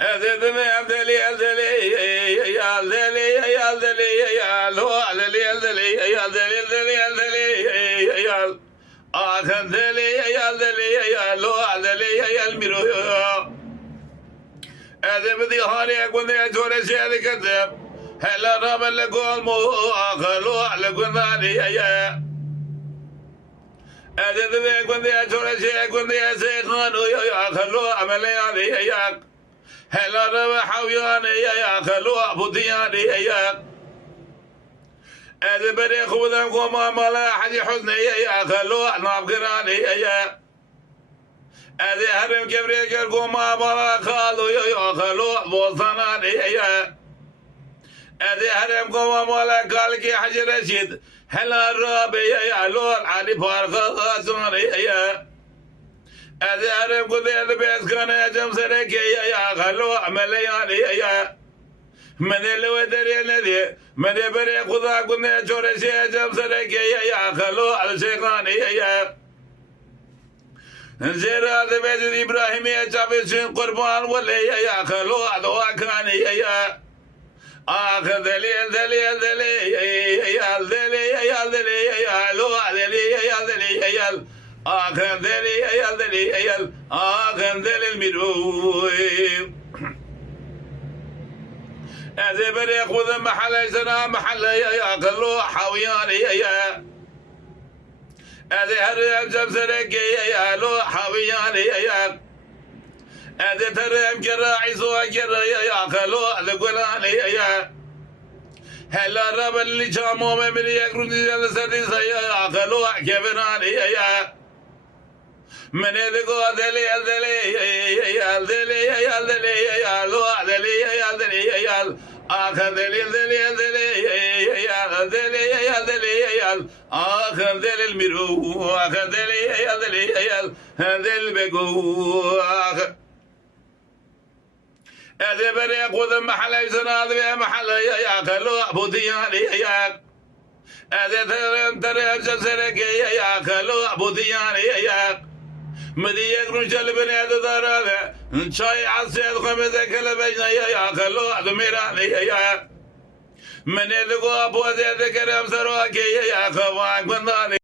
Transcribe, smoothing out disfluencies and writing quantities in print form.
Dedim Eldeli Eldeli Eldeli Eldeli Elo Eldeli Eldeli Eldeli Eldeli Eldeli El Akendeli Eldeli Elo Eldeli El Miro Edem dihane kunde çore şey kedem Hela ramel golmo akalo algunani ya Edem kunde çore şey kunde se khanu ya akalo amele ya هلا ربح حوياني يا خلو أبودياني يا أذا بري خودم قوما ملا حدي حزني يا خلو نابقراني يا أذا هرم كبري قوما ملا خالو يا خلو بوزناني يا أذا هرم قوما ملا قال كي حجر رشيد هلا ربي يا لول علي فارغ غازوني يا أذا أرم قدي البيت كان يجمع سرك يا خلو عملي علي يا من الودري الذي من بري خدا كنا جورش يجمع سرك يا خلو الشيخاني يا زيرا البيت إبراهيم يجابسين قربان ولي يا خلو الواكاني يا آخر دليل دليل دليل يا دليل يا دليل يا لو دليل يا دليل يا آخندلی ایال دلی ایال آخندل المروي أذا بري خذ محل سنا محل يا قلو حوياني يا أذا هرم جبسرك يا لو حوياني يا أذا ترم كراعي سوا كرا يا قلو لقلاني يا هلا رب اللي جامو من يكرون جلسة يا قلو كبراني يا من يدقو دلي دلي دلي دلي لو دلي دلي آخر دلي دلي دلي دلي دلي آخر دلي المرو آخر دلي دلي دل بقو آخر هذا بري قد محل يسناد بها محل يا خلو أبو دياني يا هذا ترى جسرك يا خلو أبو دياني يا مدي يكرون شلبني هذا دارا شاي عسير خمسة كلا بينا يا خلو أدميراني يا من يدقو أبو ذي ذكر أمسروا كي يا خوان كناني